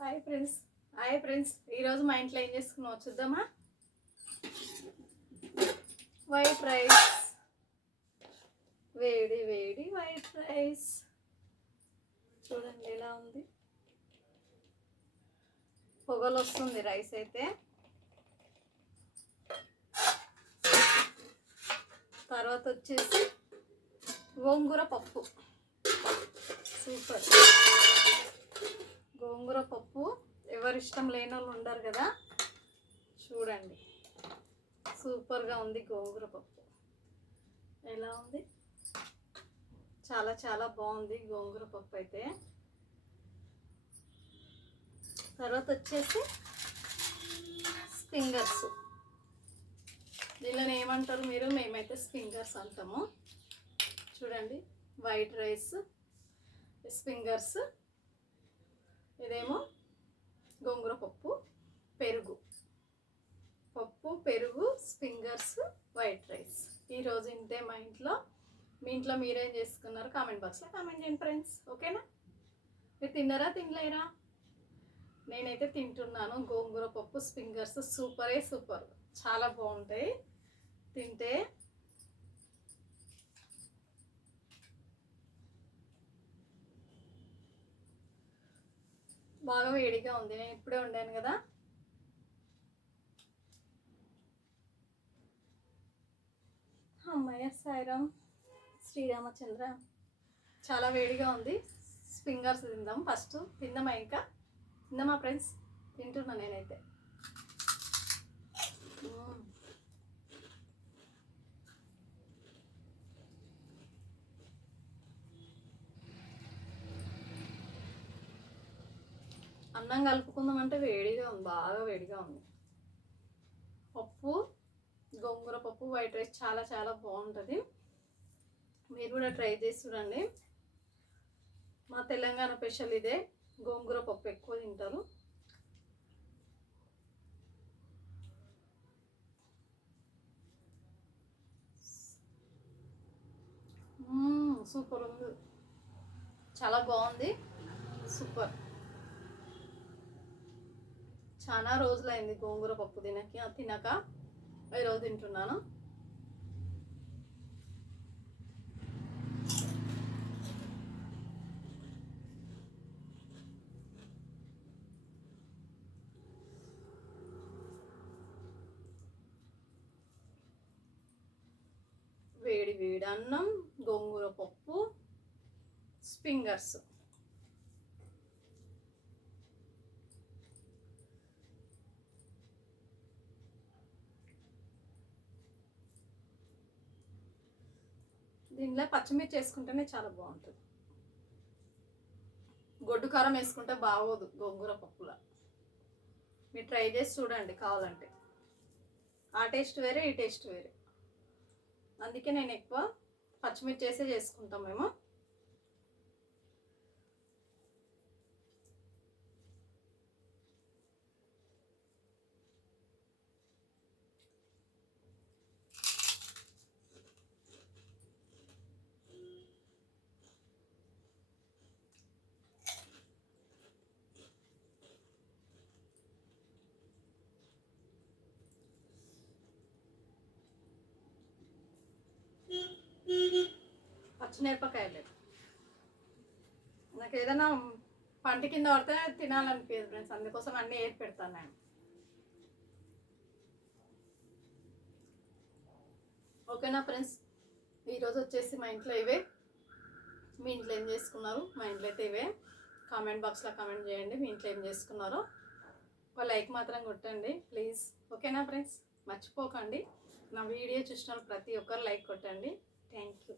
Hi friends ఈరోజు మా ఇంట్లో ఏం చేసుకున్నావు చూద్దామా. వైట్ రైస్, వేడి వేడి వైట్ రైస్ చూడండి ఎలా ఉంది. పొగలు వస్తుంది రైస్ అయితే. తర్వాత వచ్చేసి గోంగూర పప్పు, సూపర్. గోంగూర పప్పు ఎవరు ఇష్టం లేని వాళ్ళు ఉండరు కదా, చూడండి సూపర్గా ఉంది. గోంగూర పప్పు ఎలా ఉంది, చాలా చాలా బాగుంది గోంగూర పప్పు అయితే. తర్వాత వచ్చేసి స్పింగర్స్, దీనిలో ఏమంటారు మీరు, మేమైతే స్పింగర్స్ అంటాము. చూడండి వైట్ రైస్, స్పింగర్స్, ఇదేమో గోంగూర పప్పు, పెరుగు, స్పింగర్స్, వైట్ రైస్. ఈరోజు ఇంతే మా ఇంట్లో. మీ ఇంట్లో మీరేం చేసుకున్నారు కామెంట్ బాక్స్లో కామెంట్ చేయండి ఫ్రెండ్స్, ఓకేనా. మీరు తిన్నారా తినలేరా? నేనైతే తింటున్నాను. గోంగూర పప్పు, స్పింగర్స్ సూపర్, చాలా బాగుంటాయి తింటే. బాగా వేడిగా ఉంది, నేను ఇప్పుడే వండాను కదా. అమ్మయ్య సాయిరామ్, శ్రీరామచంద్ర. చాలా వేడిగా ఉంది. స్పింగర్స్ తిందాం ఫస్ట్. తిందామా? ఇంకా తిందామా ఫ్రెండ్స్? తింటున్నా నేనైతే. అన్నం కలుపుకుందామంటే వేడిగా ఉంది, బాగా వేడిగా ఉంది. పప్పు, గోంగూర పప్పు, వైట్ రైస్ చాలా చాలా బాగుంటుంది. మీరు కూడా ట్రై చేసి చూడండి. మా తెలంగాణ స్పెషల్ ఇదే, గోంగూర పప్పు ఎక్కువ తింటారు. సూపర్ ఉంది, చాలా బాగుంది, సూపర్. చాలా రోజులైంది గోంగూర పప్పు తినక ఈరోజు తింటున్నాను. వేడి వేడి అన్నం, గోంగూర పప్పు, స్పింగర్స్. దీనిలో పచ్చిమిర్చి వేసుకుంటేనే చాలా బాగుంటుంది. గొడ్డు కారం వేసుకుంటే బాగోదు గోంగూర పప్పులో. మీరు ట్రై చేసి చూడండి కావాలంటే. ఆ టేస్ట్ వేరే, ఈ టేస్ట్ వేరే. అందుకే నేను ఎక్కువ పచ్చిమిర్చి వేసే చేసుకుంటాం మేము. పచ్చిమిరపకాయలు నాకు ఏదైనా పంట కింద పడితే తినాలనిపించదు ఫ్రెండ్స్, అందుకోసం అన్నీ వేసి పెడతాను నేను. ఓకేనా ఫ్రెండ్స్, ఈరోజు వచ్చేసి మా ఇంట్లో ఇవే. మీ ఇంట్లో ఏం చేసుకున్నారు? మా ఇంట్లో అయితే ఇవే. కామెంట్ బాక్స్లో కామెంట్ చేయండి మీ ఇంట్లో ఏం చేసుకున్నారో. ఒక లైక్ మాత్రం కొట్టండి ప్లీజ్, ఓకేనా ఫ్రెండ్స్. మర్చిపోకండి, నా వీడియో చూసిన ప్రతి ఒక్కరు లైక్ కొట్టండి. Thank you.